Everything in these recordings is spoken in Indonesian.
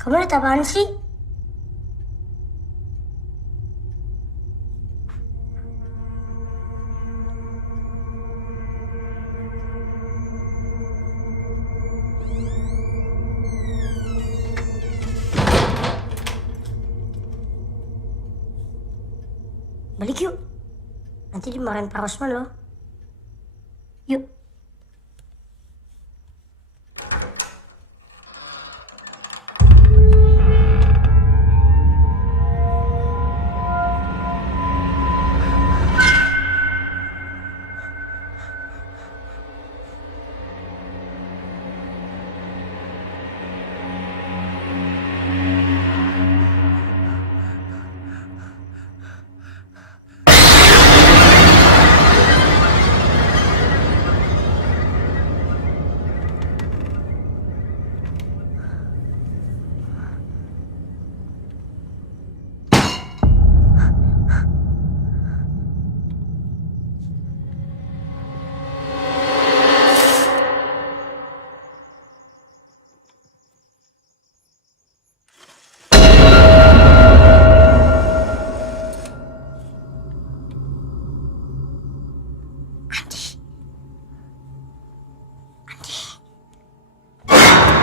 Kamu lihat apaan sih? Balik yuk. Nanti dimarahin Pak Rosman loh. Yuk.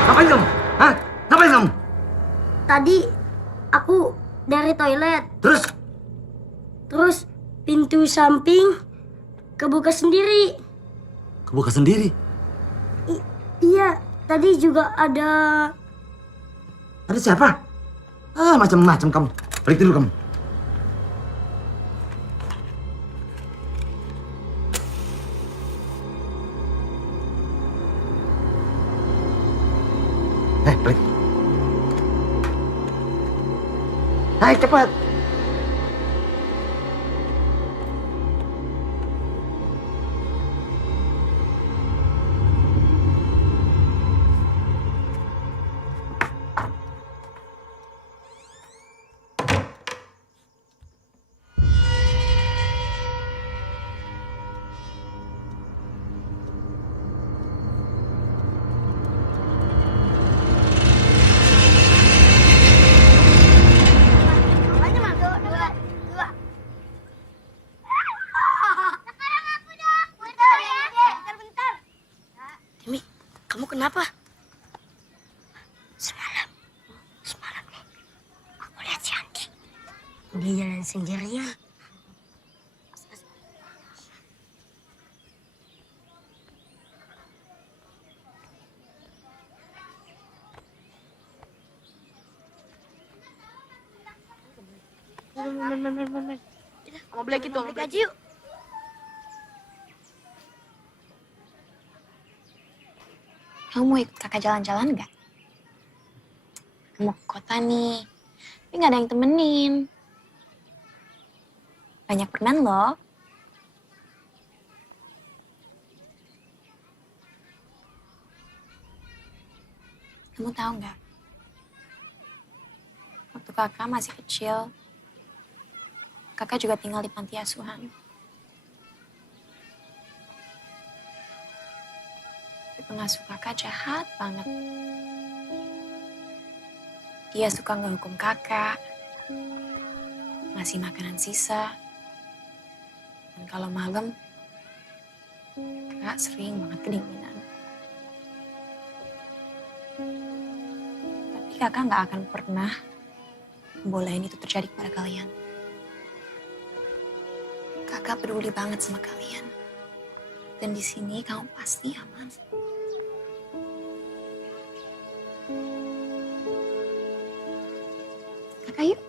Ngapain kamu? Hah? Ngapain kamu? Tadi aku dari toilet. Terus Pintu samping kebuka sendiri. kebuka sendiri. Iya, tadi juga ada. Ada siapa? Macam-macam kamu. Balik dulu kamu. Balik. Hai, cepat. Demi, kamu kenapa? Semalam nih, aku lihat si Andi. Dia jalan sendirian. Sama Black itu, sama Black. Aja yuk. Kamu mau ikut kakak jalan-jalan nggak? Mau ke kota nih, tapi nggak ada yang temenin. Banyak permen loh. Kamu tahu nggak? Waktu kakak masih kecil, kakak juga tinggal di panti asuhan. Pengasuh kakak jahat banget. Dia suka ngehukum kakak, ngasih makanan sisa. Dan kalau malam, kakak sering banget kedinginan. Tapi kakak nggak akan pernah bolehin itu terjadi kepada kalian. Kakak peduli banget sama kalian. Dan di sini kamu pasti aman. Kakak yuk.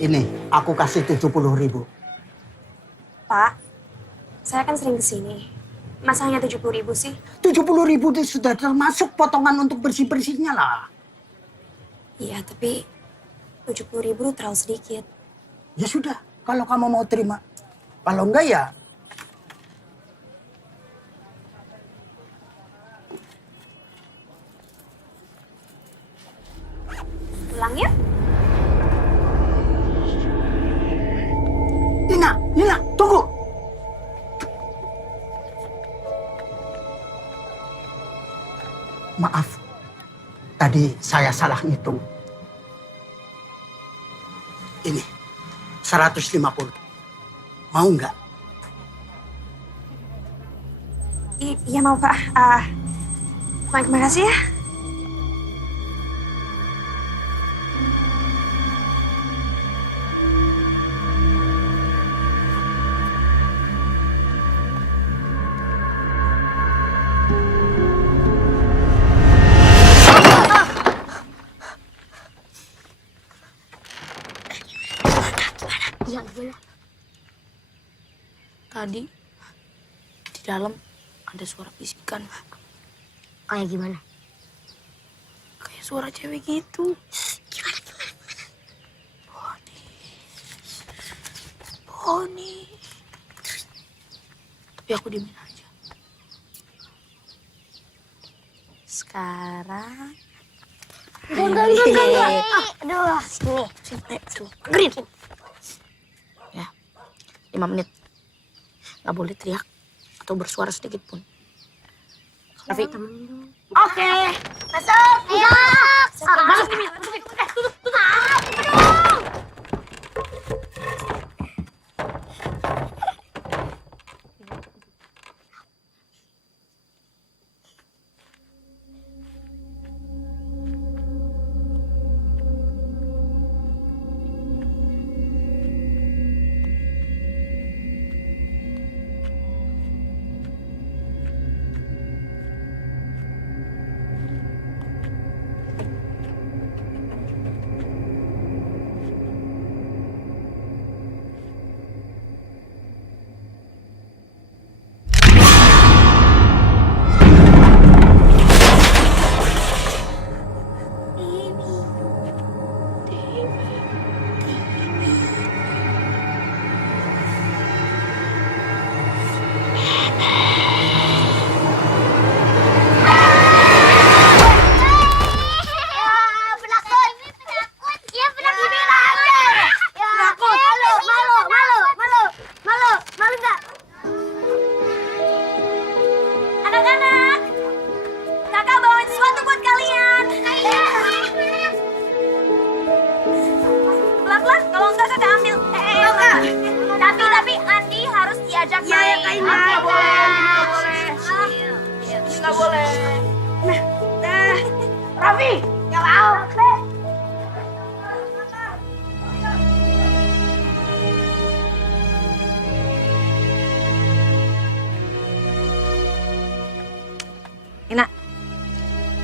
Ini, aku kasih 70.000. Pak, saya kan sering kesini. Masa hanya 70.000 sih? 70.000 itu sudah termasuk potongan untuk bersih-bersihnya lah. Iya, tapi 70.000 terlalu sedikit. Ya sudah, kalau kamu mau terima. Kalau enggak ya... Pulang yuk. Maaf, tadi saya salah ngitung. Ini, 150. Mau nggak? Iya mau Pak. Terima kasih ya. Iya, gimana? Tadi di dalam ada suara bisikan, Kayak gimana? kayak suara cewek gitu. Gimana? Boni. Tapi aku diemin aja. Sekarang Enggak. Aduh, sini. Green. Ya, 5 menit. Nggak boleh teriak atau bersuara sedikit pun. Raffi, Oke. Masuk. Ayo. masuk Mimi. Anak-anak, kakak bawain sesuatu buat kalian. Pelan-pelan, kalau enggak kakak ambil. Tapi Andi harus diajak main. Iya, Kak Nggak boleh. Ini nggak boleh. Raffi, nggak mau. Ina,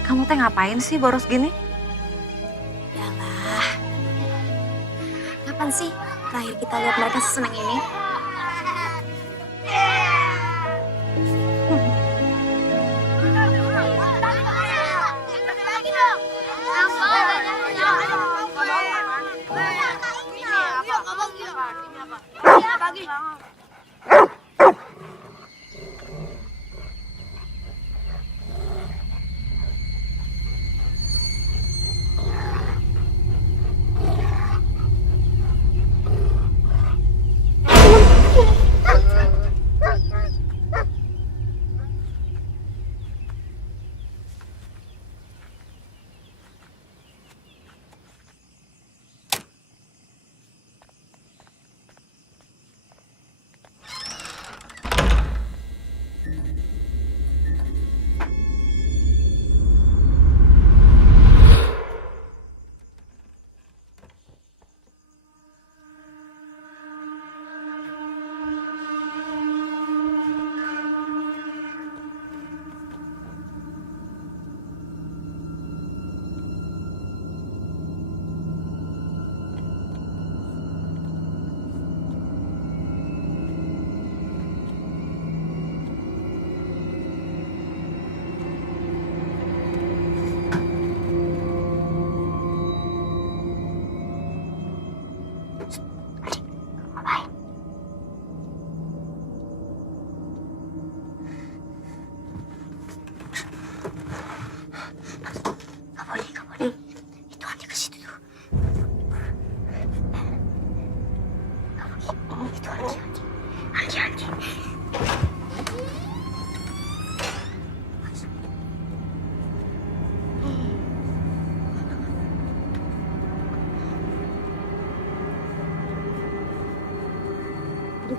kamu teh ngapain sih boros gini? Yalah. Kapan sih terakhir kita lihat mereka sesenang ini?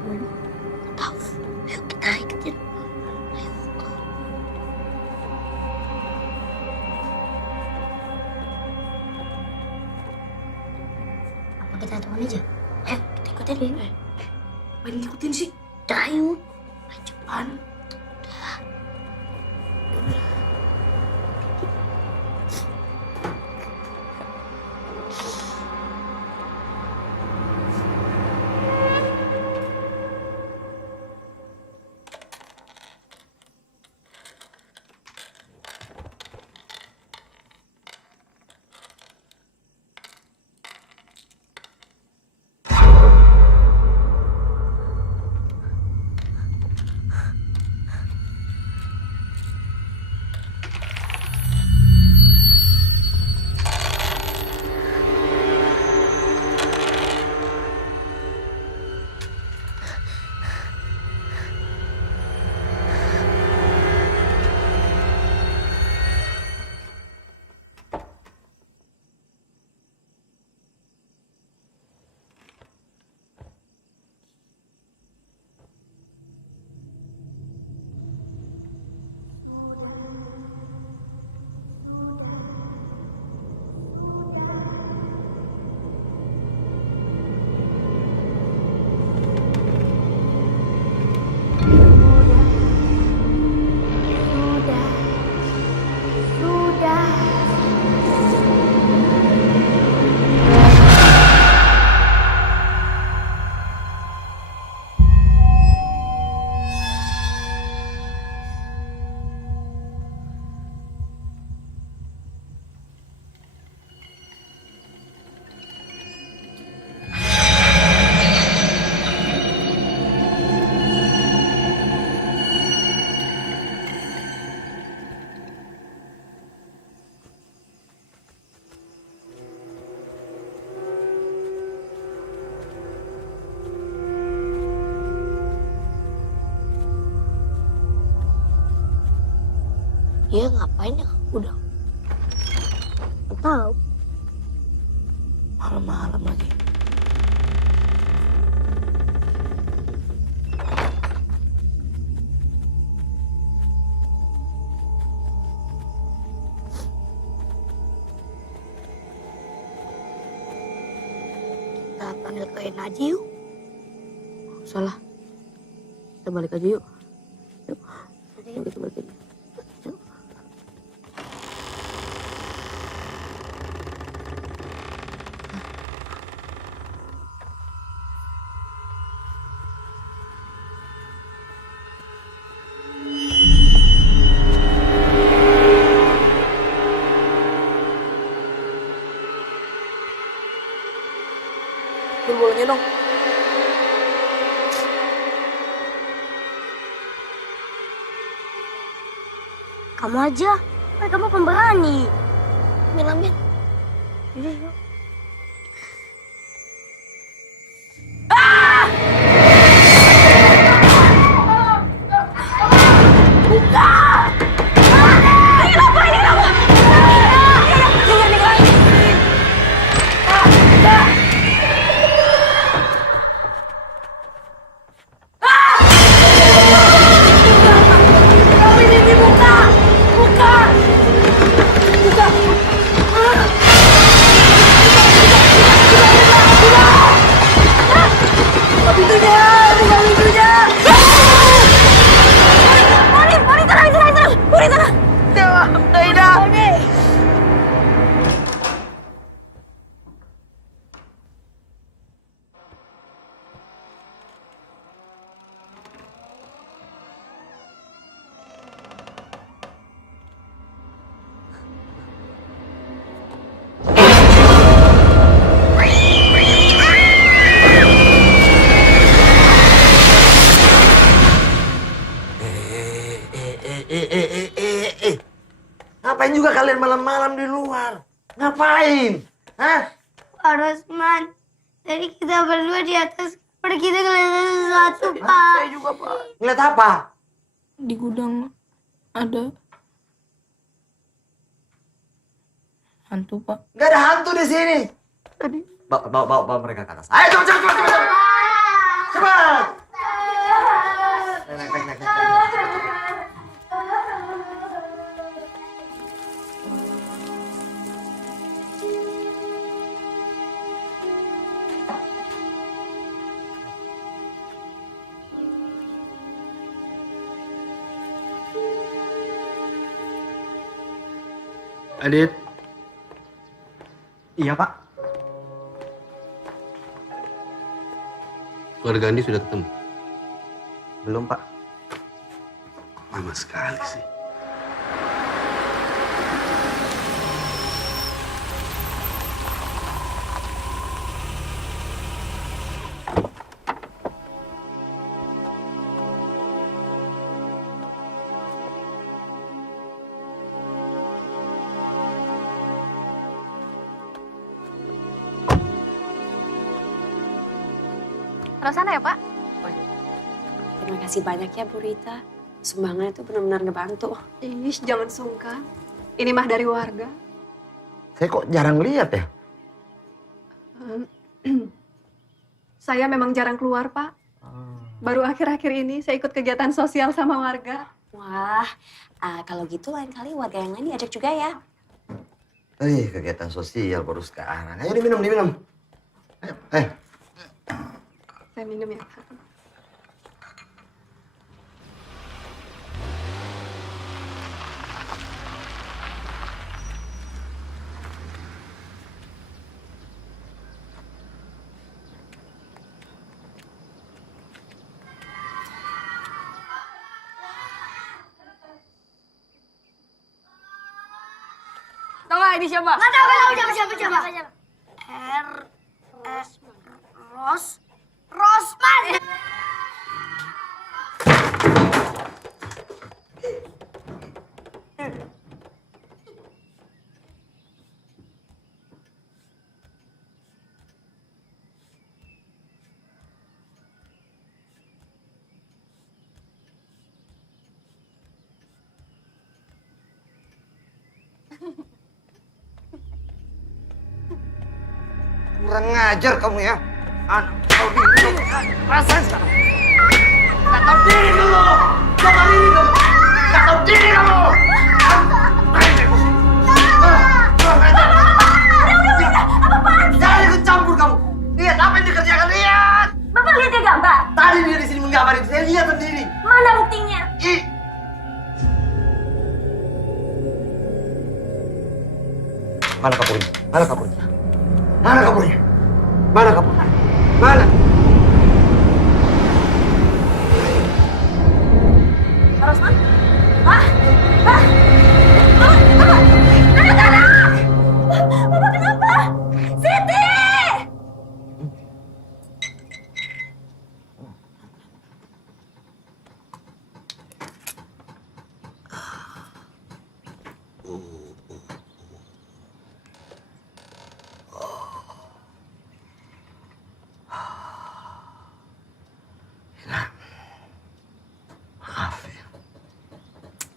Tahu. Ayo kita ikutin. Ayo. Apa kita teman aja? Ayo kita ikutin. Ngapain ngikutin sih? Udah, ayo. Ayo Apaan? Iya ngapain ya udah? Nggak tahu. Malam-malam lagi. Kita panggil ke Ena aja yuk. Salah. Kita balik aja yuk. Yuk. Yuk kita balik aja. Yuk. Bolanya dong. Kamu aja, kan kamu pemberani. Ambil. Ini yuk. Ngapain juga kalian malam-malam di luar? Ngapain? Hah? Pak Rosman, tadi kita berdua di atas kapal kita ngeliat sesuatu, Pak. Saya juga, Pak. Ngeliat apa? Di gudang ada hantu, Pak. Gak ada hantu di sini. Tadi Bawa mereka ke atas. Ayo, cepat. Adit. Iya, Pak. Keluarga Andi sudah ketemu? Belum, Pak. Lama sekali sih. Terus sana ya, Pak? Terima kasih banyak ya Bu Rita. Sumbangan itu benar-benar ngebantu. Ih, jangan sungkan. Ini mah dari warga. Saya kok jarang lihat ya? Saya memang jarang keluar, Pak. Baru akhir-akhir ini saya ikut kegiatan sosial sama warga. Wah, kalau gitu lain kali warga yang lain diajak juga ya. Kegiatan sosial baru sekarang. Ayo diminum, diminum. Ayo. Saya minum ya, Pak. Coba ini siapa? Nggak tahu, coba. Rosman. Kurang ngajar kamu ya. Anak tahu diri kamu. Rasain sekarang. Gak tahu diri kamu. Coba diri kamu. Gak tahu diri kamu. Jangan ikut campur kamu. Lihat apa yang dikerjakan, lihat. Bapak lihat ya gambar? Tadi dia di sini menggambar itu. Saya lihat sendiri. Mana buktinya? Ih. Mana kapurnya? Mana kapurnya? Mana kapurnya? Mana kapurnya? Mana? Rosman? Hah? Hah? Bapak! Anak-anak! Bapak kenapa? Siti!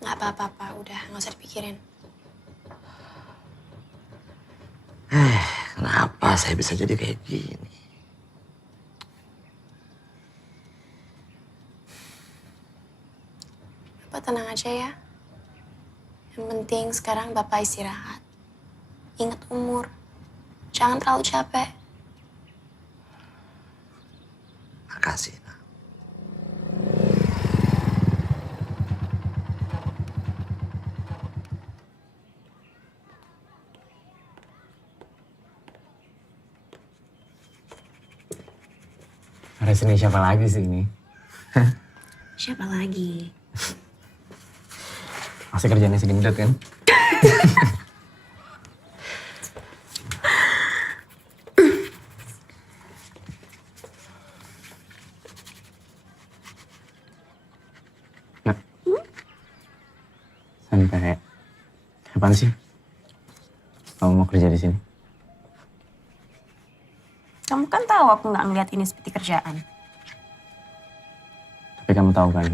Nggak apa-apa, Pak. Udah, nggak usah dipikirin. Kenapa saya bisa jadi kayak gini? Bapak tenang aja ya. Yang penting sekarang Bapak istirahat. Ingat umur. Jangan terlalu capek. Makasih. Nak. Hari ini siapa lagi sih ini? Siapa lagi? Masih kerjanya segendut kan? Nah. Sampai kapan sih kamu mau kerja di sini? Kamu kan tahu aku nggak ngeliat ini seperti kerjaan. Tapi kamu tahu kan,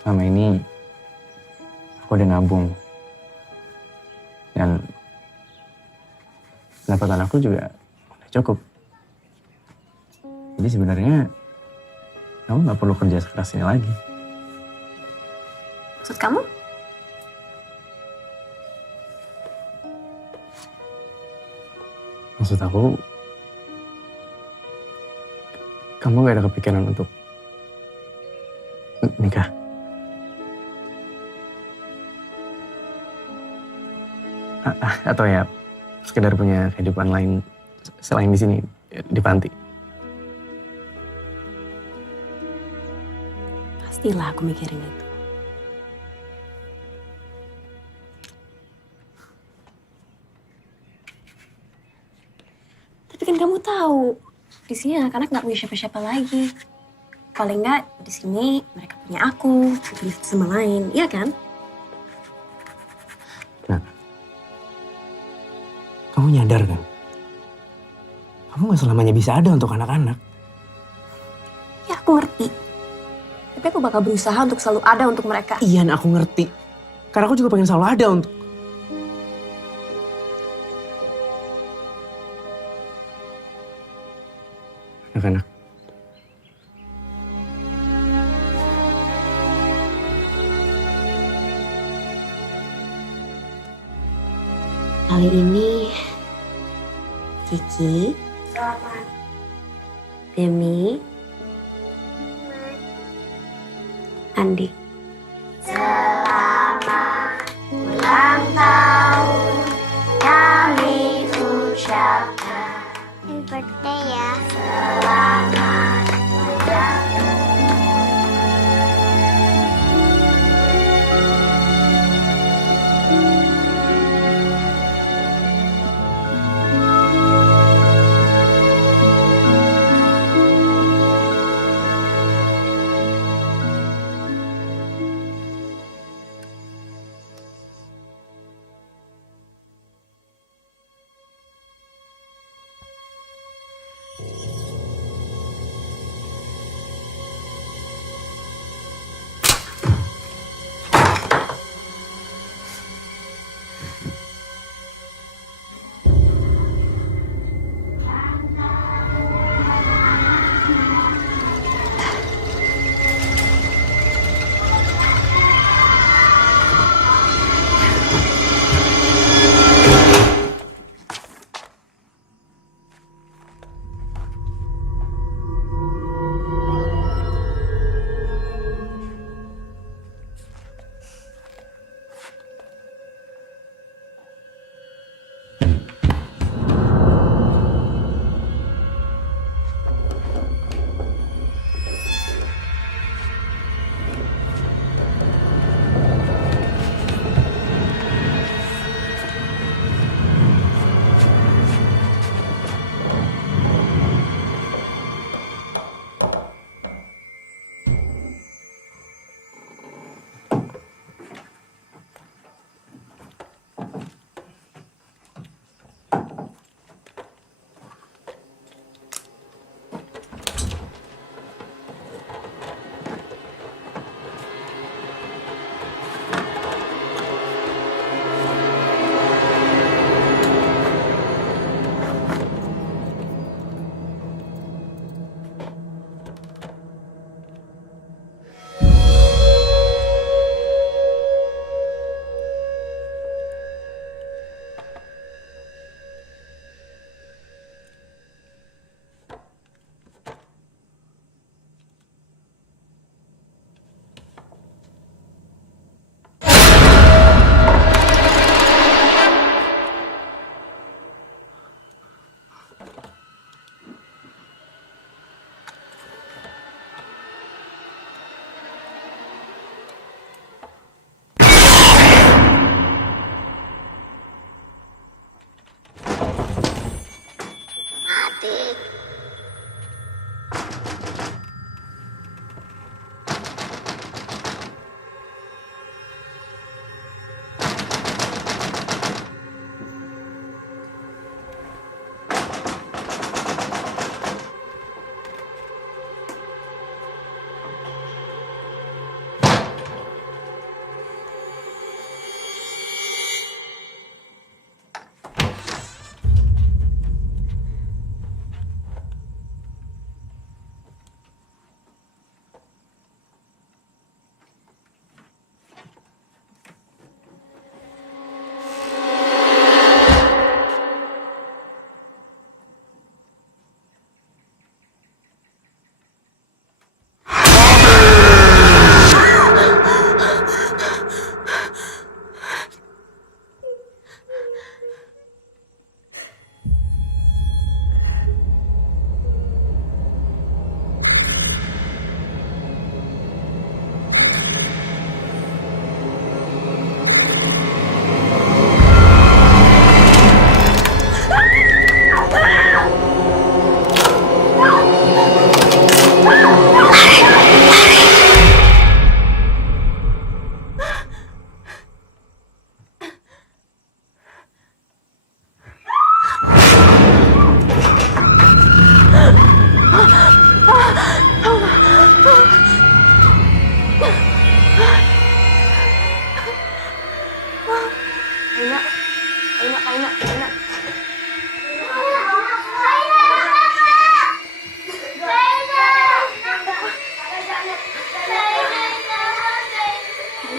selama ini aku udah nabung. Dan pendapatan aku juga udah cukup. Jadi sebenarnya kamu nggak perlu kerja sekeras ini lagi. Maksud kamu? Maksud aku, kamu gak ada kepikiran untuk nikah? Atau ya sekedar punya kehidupan lain selain di sini, di panti. Pastilah aku mikirin itu. Tapi kan kamu tahu, di sini anak-anak nggak punya siapa-siapa lagi. Paling nggak di sini mereka punya aku, punya sama lain, iya kan? Kenapa? Kamu nyadar kan? Kamu gak selamanya bisa ada untuk anak-anak. Ya aku ngerti. Tapi aku bakal berusaha untuk selalu ada untuk mereka. Iya, aku ngerti. Karena aku juga pengen selalu ada untuk... anak-anak. Kali ini Kiki, Demi, Andi. Happy birthday ya.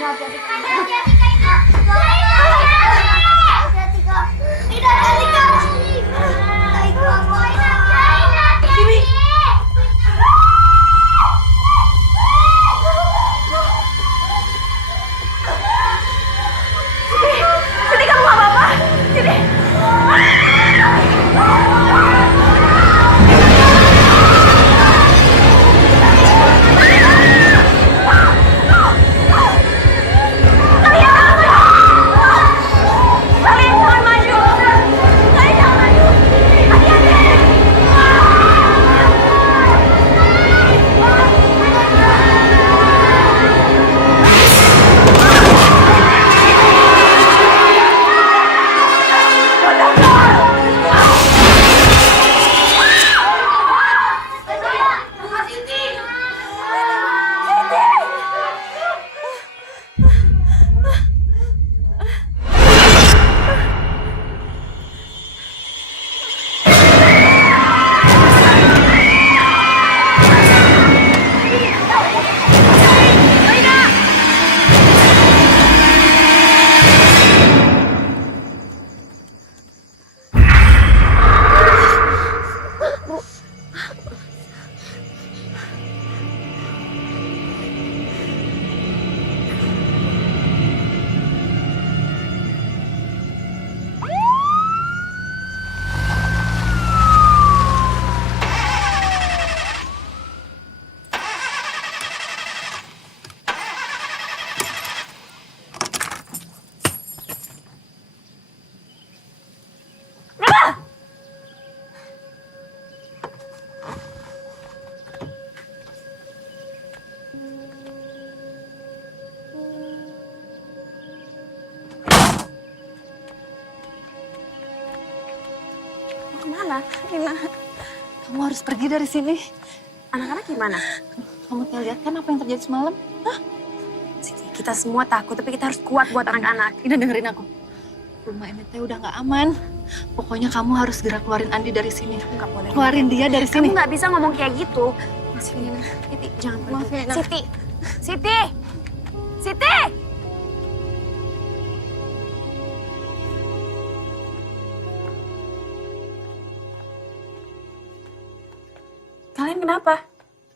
hati-hati Kak Ina. Hati-hati Kak Ina. Hati-hati Kak. Ina, hati-hati Kak. Kimi. Sini kamu gak apa-apa. Sini. Kalian jangan maju. Kalian jangan maju. Hati-hati. Kemana? Ina, kamu harus pergi dari sini. Anak-anak gimana? Kamu lihat kan apa yang terjadi semalam? Hah? Kita semua takut, tapi kita harus kuat buat anak-anak. Ina, dengerin aku. Rumah MT udah nggak aman. Pokoknya kamu harus segera keluarin Andi dari sini. Nggak boleh. Keluarin dia dari sini. Kamu nggak bisa ngomong kayak gitu. Maafin Ina. Siti, jangan pergi. Siti. Siti. Siti. Kalian kenapa?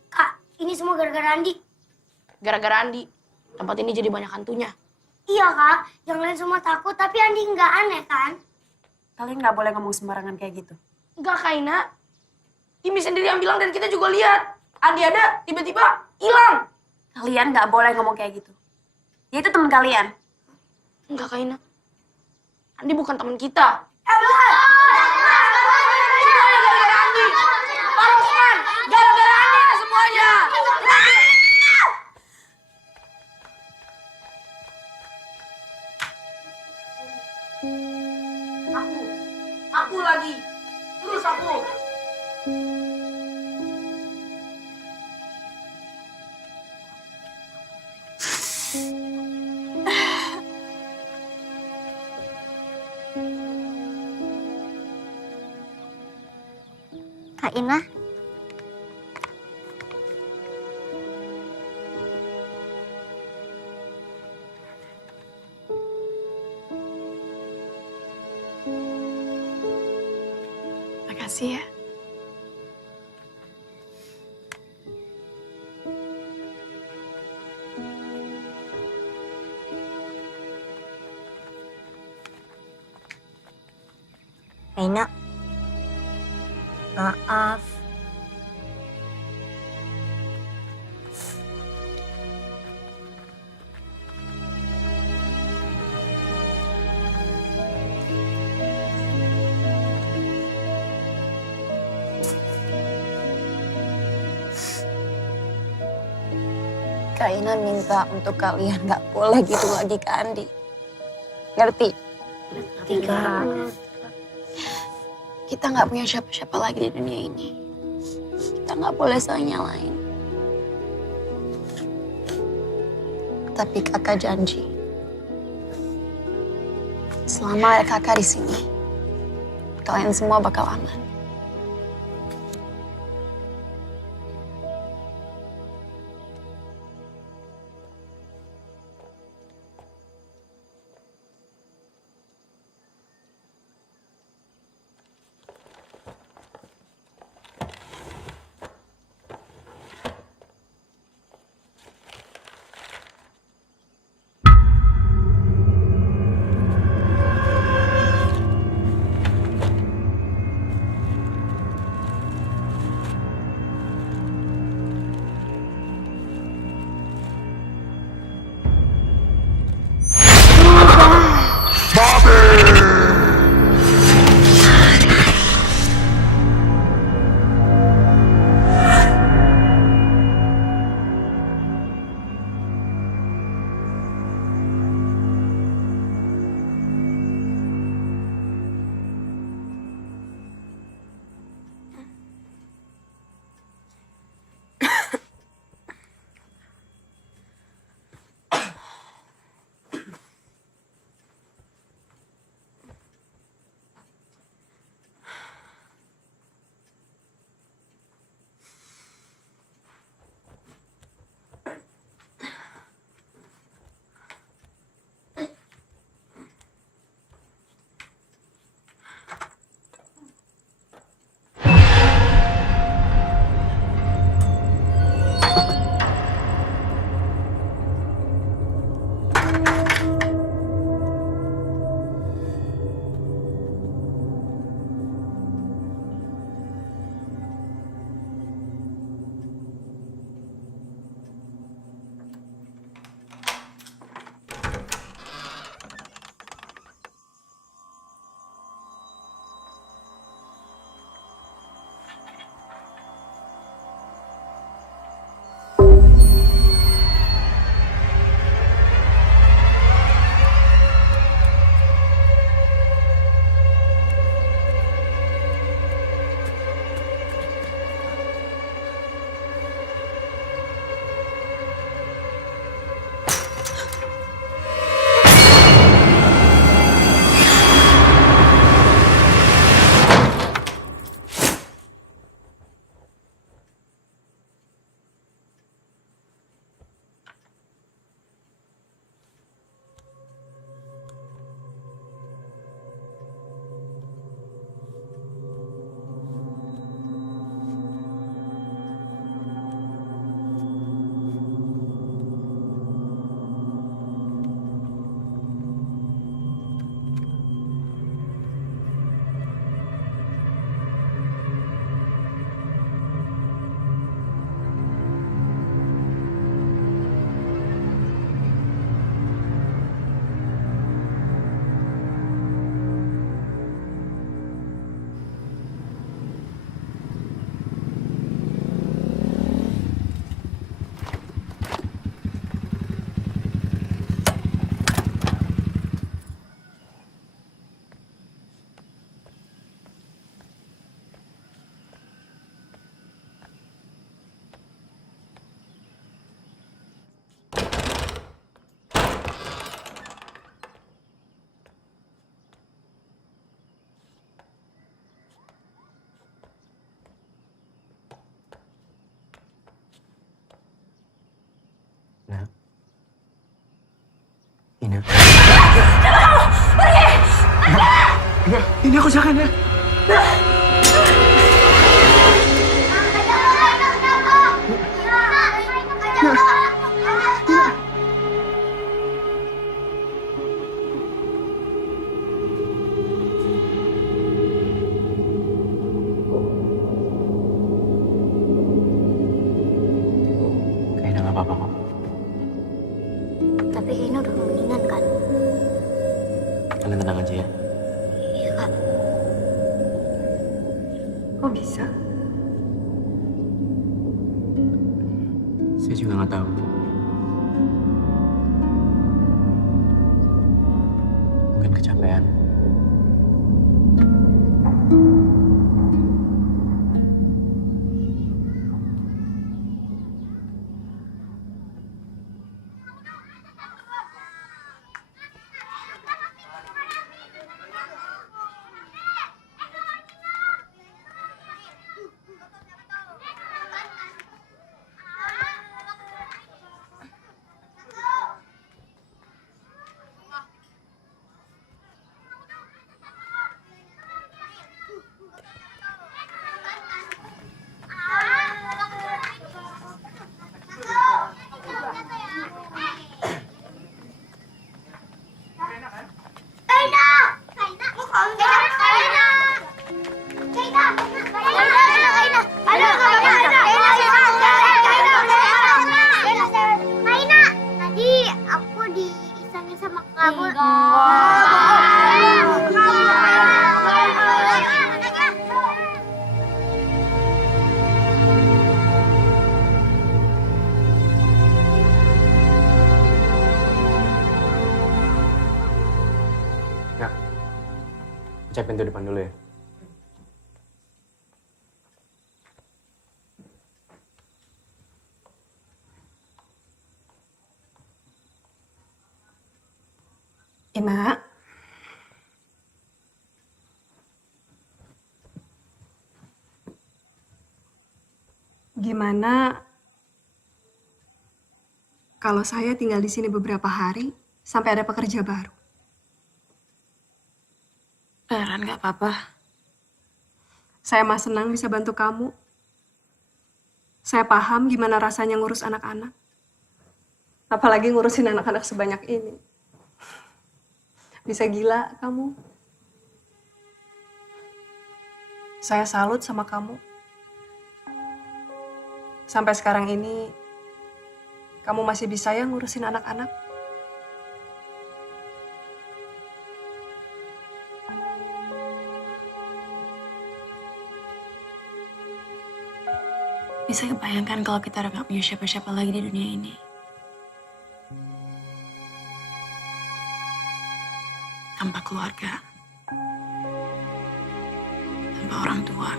Kak, ini semua gara-gara Andi. Gara-gara Andi, tempat ini jadi banyak hantunya. Iya Kak, yang lain semua takut tapi Andi nggak aneh kan? Kalian nggak boleh ngomong sembarangan kayak gitu. Enggak, Kak Ina. Kimi sendiri yang bilang dan kita juga lihat. Andi ada, tiba-tiba hilang. Kalian nggak boleh ngomong kayak gitu. Dia itu teman kalian. Enggak, Kak Ina. Andi bukan teman kita. Gara-gara Andi. Pak Rosman, gara-gara Andi semuanya. Aku lagi. Terus aku. Kak Ina. Makasih ya. Kak Ina. Maaf. Kak Ina minta untuk kalian nggak boleh gitu lagi ke Andi. Ngerti? Kak. Kita nggak punya siapa-siapa lagi di dunia ini. Kita nggak boleh saling nyalain. Tapi kakak janji, selama ada kakak di sini, kalian semua bakal aman. Ini aku jangan ya. Kayaknya nggak apa-apa kok. Tapi kayaknya udah mendingan kan? Kalian tenang aja ya. Iya kak. Kok bisa? Saya juga nggak tahu. Mungkin kecapean. Tadi aku diisengin sama kamu. Nggak. Cek pintu depan dulu ya. Ina. Gimana kalau saya tinggal di sini beberapa hari sampai ada pekerja baru? Beneran nggak apa-apa. Saya mah senang bisa bantu kamu. Saya paham gimana rasanya ngurus anak-anak. Apalagi ngurusin anak-anak sebanyak ini. Bisa gila kamu. Saya salut sama kamu. Sampai sekarang ini, kamu masih bisa ya ngurusin anak-anak. Bisa kebayangkan kalau kita udah gak punya siapa-siapa lagi di dunia ini. Tanpa keluarga. Tanpa orang tua.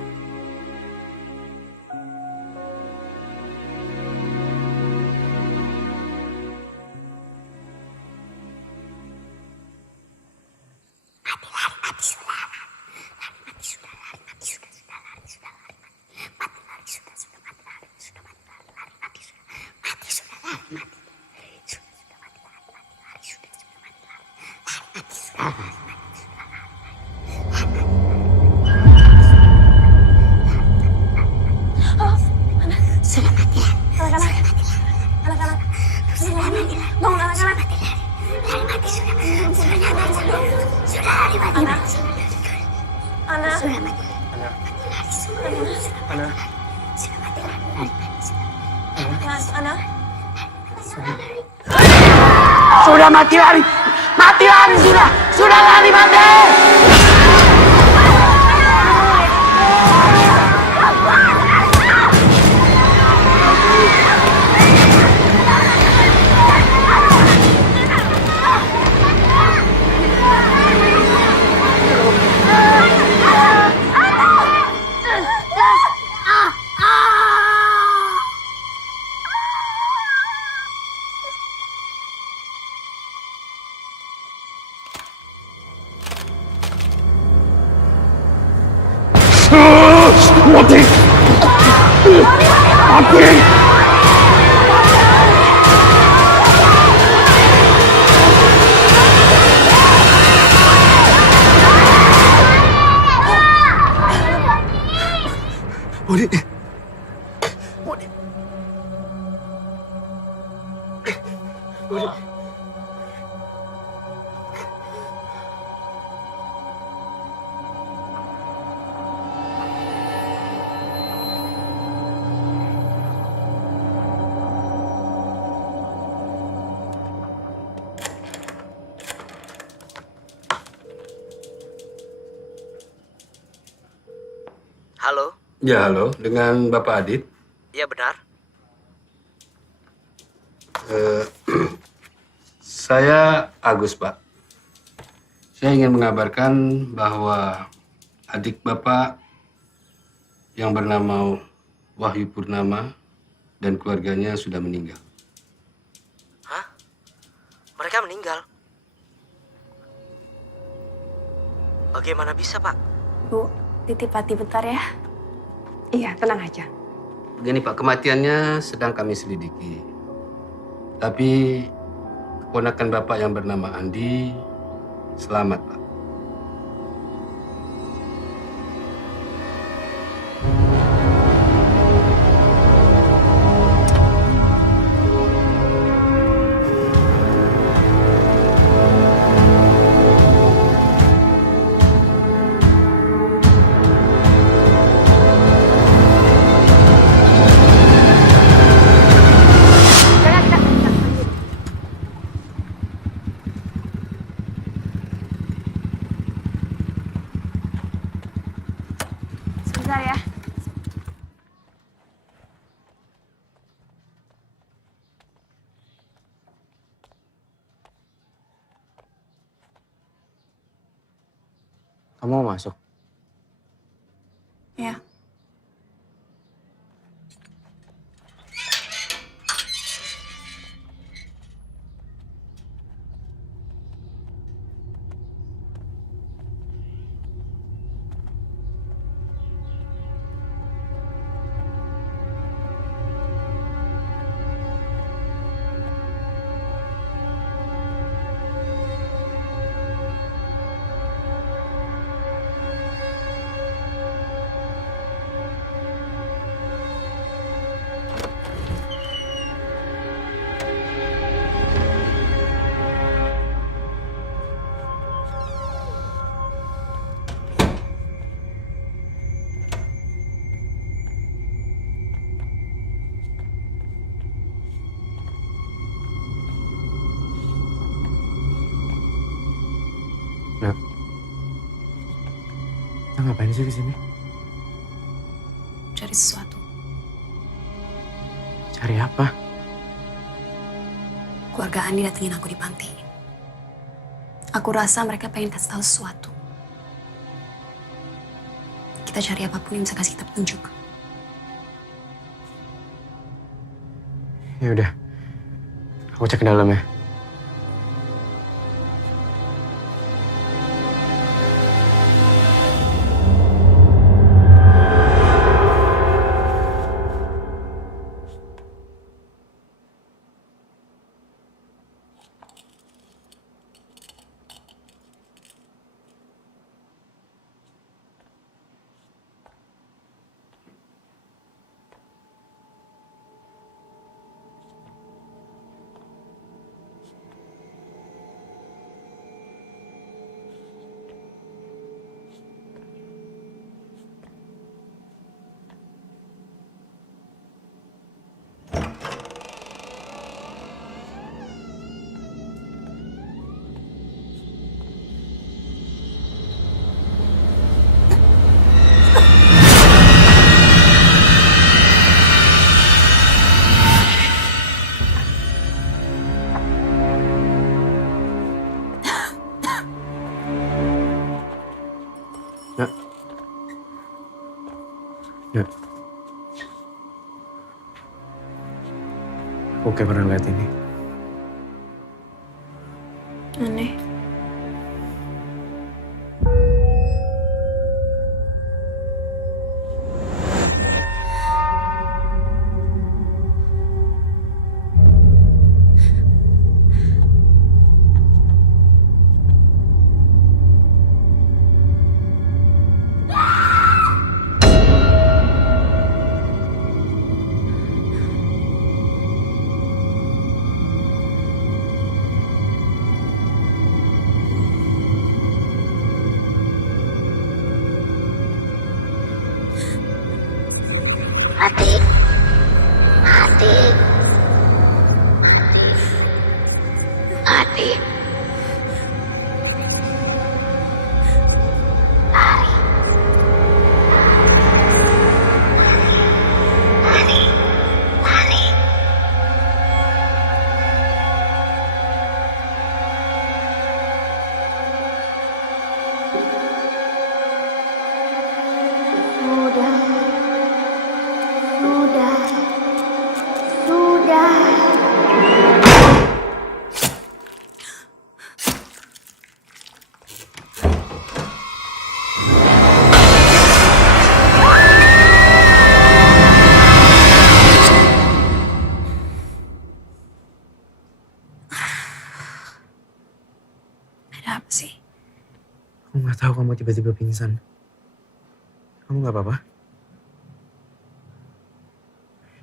Sudah mati lari! Mati lari sudah! Sudah lari mati! Mati! Mati! Budi. Halo, Ya, halo. Dengan Bapak Adit. iya benar. Saya Agus, Pak. Saya ingin mengabarkan bahwa adik Bapak yang bernama Wahyu Purnama dan keluarganya sudah meninggal. Hah? Mereka meninggal? Bagaimana bisa, Pak? Bu, titip hati bentar ya. Iya, tenang aja. Begini Pak, kematiannya sedang kami selidiki. Tapi keponakan Bapak yang bernama Andi selamat, Pak. Sebentar ya. Kamu mau masuk? Ya. Nak, kita ngapain sih kesini? Cari sesuatu. Cari apa? Keluarga Andi datengin aku di panti. Aku rasa mereka pengen kasih tahu sesuatu. Kita cari apapun yang bisa kasih kita petunjuk. Ya udah, aku cek ke dalam ya. Ya. Aku kayak pernah lihat ini. Aneh. Kenapa sih? Aku nggak tahu kamu tiba-tiba pingsan. Kamu nggak apa-apa?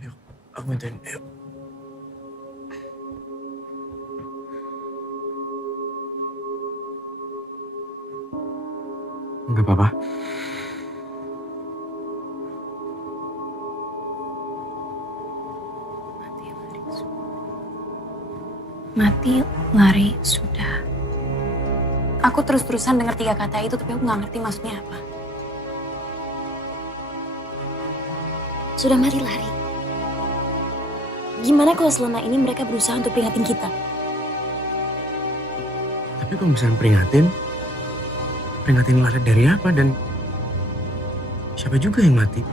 Yuk, aku bantuin. Yuk. Nggak apa-apa. Mati, lari, sudah. Aku terus-terusan dengar 3 kata itu, tapi aku nggak ngerti maksudnya apa. Sudah mati lari. Gimana kalau selama ini mereka berusaha untuk peringatin kita? Tapi kalau misalnya peringatin lari dari apa dan siapa juga yang mati?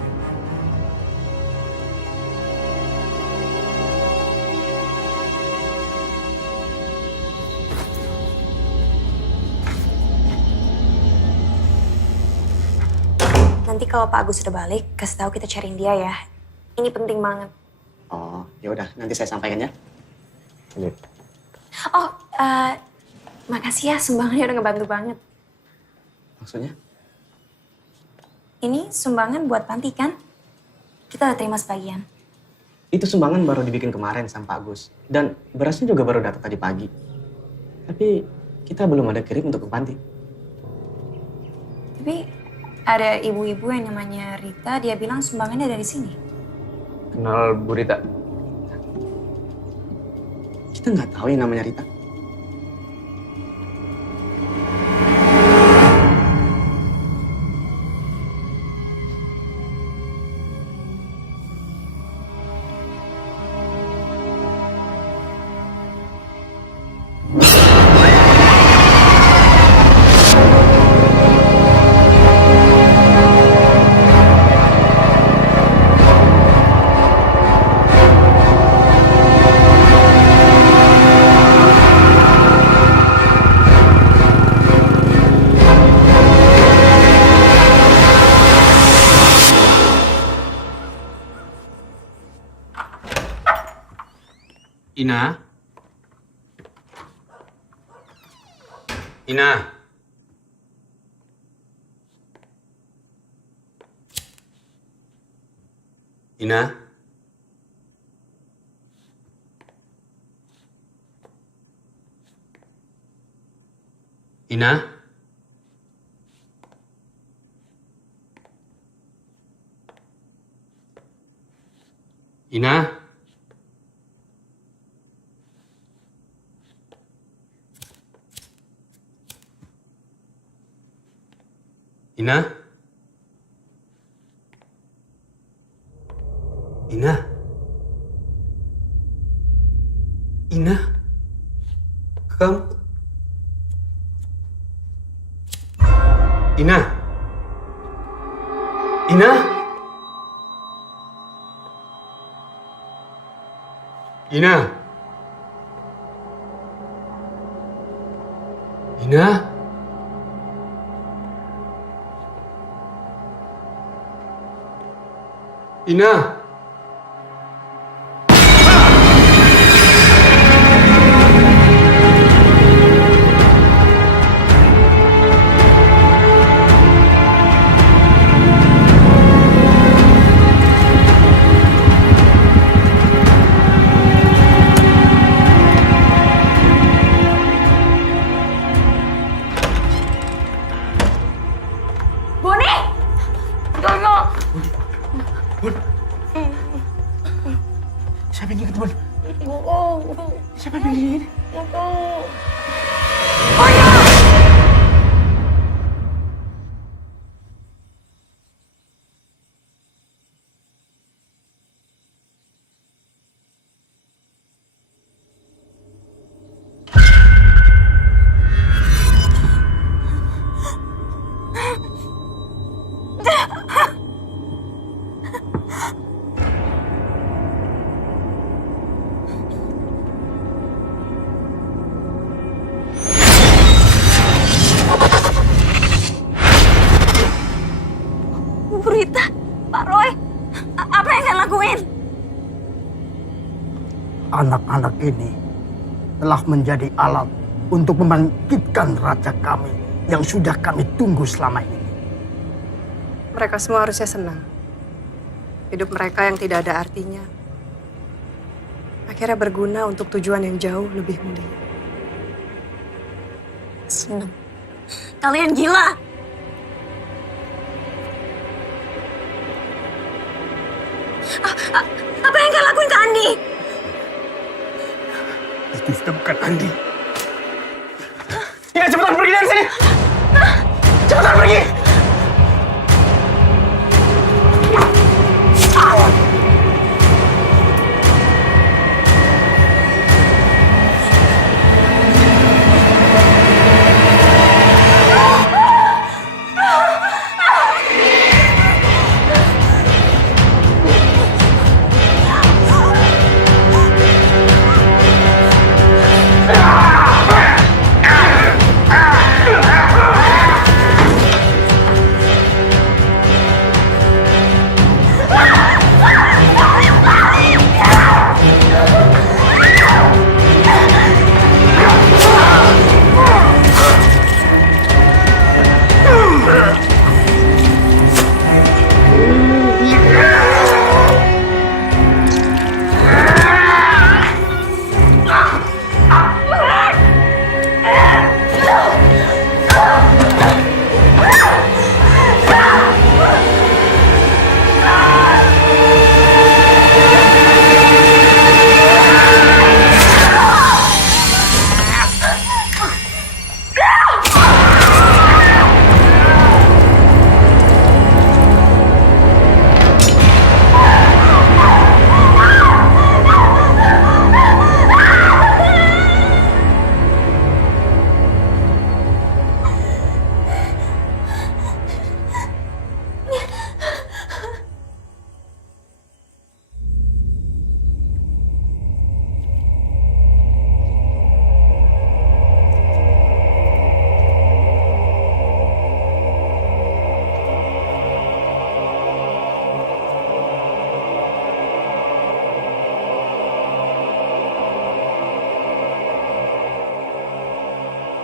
Nanti kalau Pak Agus sudah balik, kasih tahu kita cariin dia ya. Ini penting banget. Oh, ya udah, nanti saya sampaikan ya. Oh, makasih ya sumbangannya udah ngebantu banget. Maksudnya? Ini sumbangan buat panti kan? Kita udah terima sebagian. Itu sumbangan baru dibikin kemarin sama Pak Agus. Dan berasnya juga baru datang tadi pagi. Tapi kita belum ada kirim untuk ke panti. Tapi ada ibu-ibu yang namanya Rita, dia bilang sumbangannya dari sini. Kenal Bu Rita? Kita nggak tahu yang namanya Rita. Ina? Ina? Ina? Ina? Ina? Ina? Ina? Ina? Kamu? Ina? Ina? Ina? Ina? Ina! Boni! Tolong! Siapa yang ingat, Bun? Siapa yang bikin ini? Bu Rita, Pak Roy, apa yang kalian lakuin? Anak-anak ini telah menjadi alat untuk membangkitkan raja kami yang sudah kami tunggu selama ini. Mereka semua harusnya senang. Hidup mereka yang tidak ada artinya akhirnya berguna untuk tujuan yang jauh lebih mulia. Seneng. Kalian gila. Apa yang kalian lakuin ke Andi? Itu sudah bukan Andi. Ya, cepetan pergi dari sini. Cepetan pergi.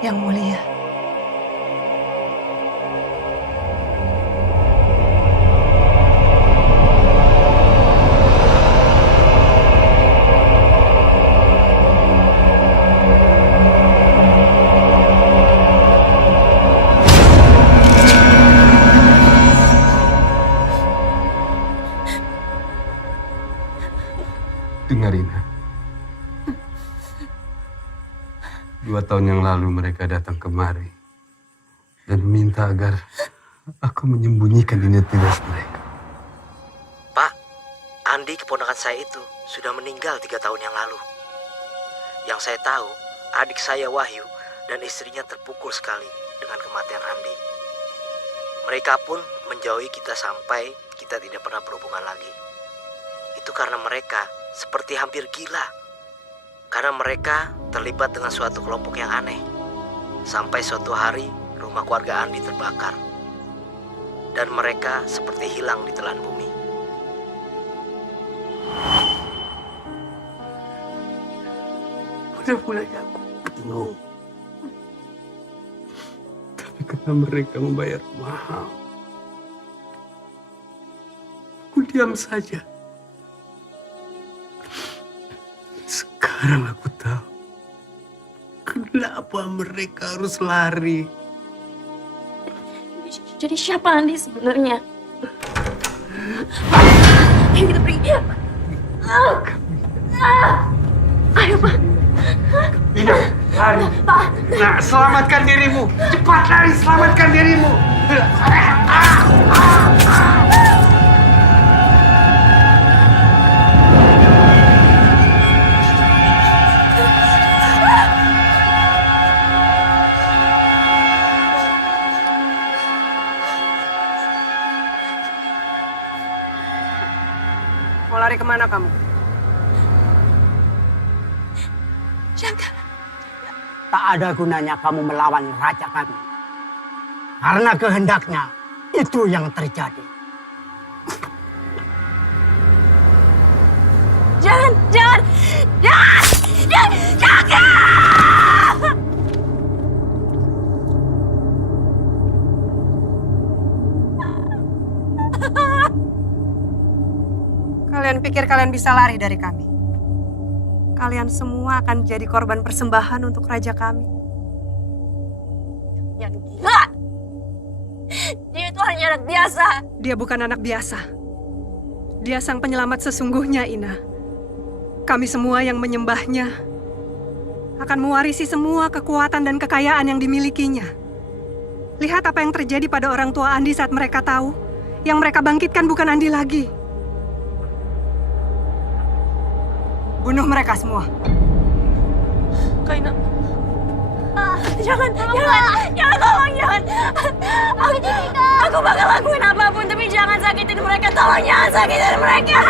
Yang mulia. Dengar, Ina. 2 tahun yang lalu mereka datang kemari dan minta agar aku menyembunyikan identitas mereka. Pak, Andi keponakan saya itu sudah meninggal 3 tahun yang lalu. Yang saya tahu, adik saya Wahyu dan istrinya terpukul sekali dengan kematian Andi. Mereka pun menjauhi kita sampai kita tidak pernah berhubungan lagi. Itu karena mereka seperti hampir gila. Karena mereka terlibat dengan suatu kelompok yang aneh. Sampai suatu hari rumah keluarga Andi terbakar. Dan mereka seperti hilang di telan bumi. Mulai-mulai aku bingung. Tapi karena mereka membayar mahal, aku diam saja. Sekarang aku tahu kenapa mereka harus lari. Jadi siapa Andi sebenarnya? Ayo kita pergi. Ayo, Pak. Ina, lari. Pak. Nah, selamatkan dirimu. Cepat lari, selamatkan dirimu. Mau lari kemana kamu? Jangan. Tak ada gunanya kamu melawan raja kami. Karena kehendaknya itu yang terjadi. Jangan. Kalian pikir kalian bisa lari dari kami? Kalian semua akan jadi korban persembahan untuk raja kami. Yang gila! Dia itu hanya anak biasa. Dia bukan anak biasa. Dia sang penyelamat sesungguhnya, Ina. Kami semua yang menyembahnya akan mewarisi semua kekuatan dan kekayaan yang dimilikinya. Lihat apa yang terjadi pada orang tua Andi saat mereka tahu yang mereka bangkitkan bukan Andi lagi. Bunuh mereka semua. Kaina. Jangan, tolong, jangan. Aku bakal lakuin apapun, tapi jangan sakitin mereka. Tolong jangan sakitin mereka.